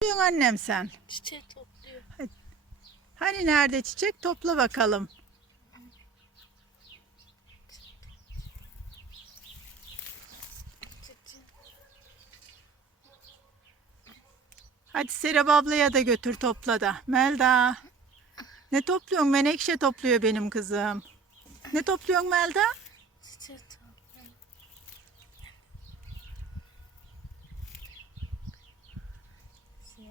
topluyorsun annem sen? Çiçek topluyor. Hani nerede çiçek? Topla bakalım. Hadi Serap ablaya da götür topla da. Melda. Ne topluyorsun? Menekşe topluyor benim kızım. Ne topluyorsun Melda? Çiçek topluyor. Şey.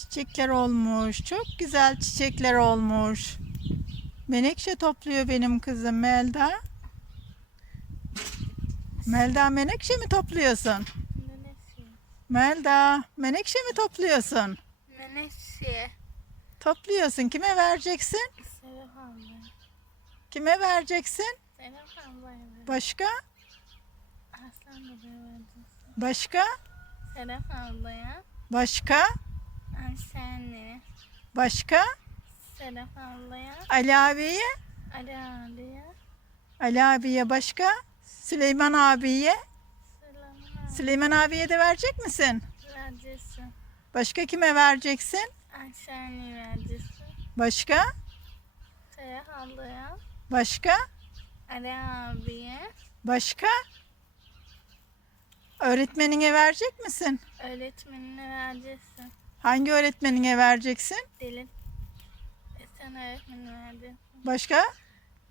Çiçekler olmuş. Çok güzel çiçekler olmuş. Menekşe topluyor benim kızım Melda. Melda menekşe mi topluyorsun? Nenesi. Melda menekşe mi topluyorsun? Nenesi. Topluyorsun. Kime vereceksin? Serap abla. Kime vereceksin? Serap abla. Başka? Aslan da verdi. Başka? Serap ablaya. Başka? Ansenle. Başka? Serap ablaya. Ali abiye? Ali abiye. Ali abiye başka? Süleyman abiye? Selamlar. Süleyman abiye de verecek misin? Radyosu. Başka kime vereceksin? Ansenle radyosu. Başka? Serap ablaya. Başka? Ali abiye. Başka? Öğretmenine verecek misin? Öğretmenine radyosu. Hangi öğretmenine vereceksin? Dilit. Esen öğretmeni verdi. Başka?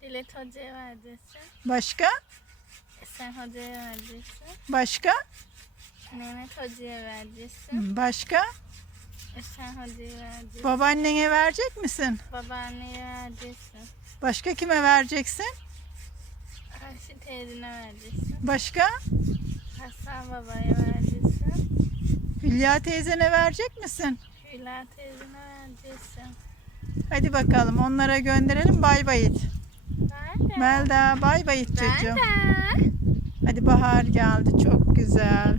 Dilit hocaya verdiyse. Başka? Esen hocaya verdiyse. Başka? Mehmet hocaya verdiyse. Başka? Esen hocaya verdiyse. Babaannene verecek misin? Babaanneye verdiyse. Başka kime vereceksin? Ayşe teyzene verdiyse. Başka? Hasan babaya verdiyse. Hülya teyzene verecek misin? Hüla teyzene verdiyse. Hadi bakalım onlara gönderelim bay bayit. Nerede? Melda bay bayit çocuğum. Nerede? Hadi bahar geldi çok güzel.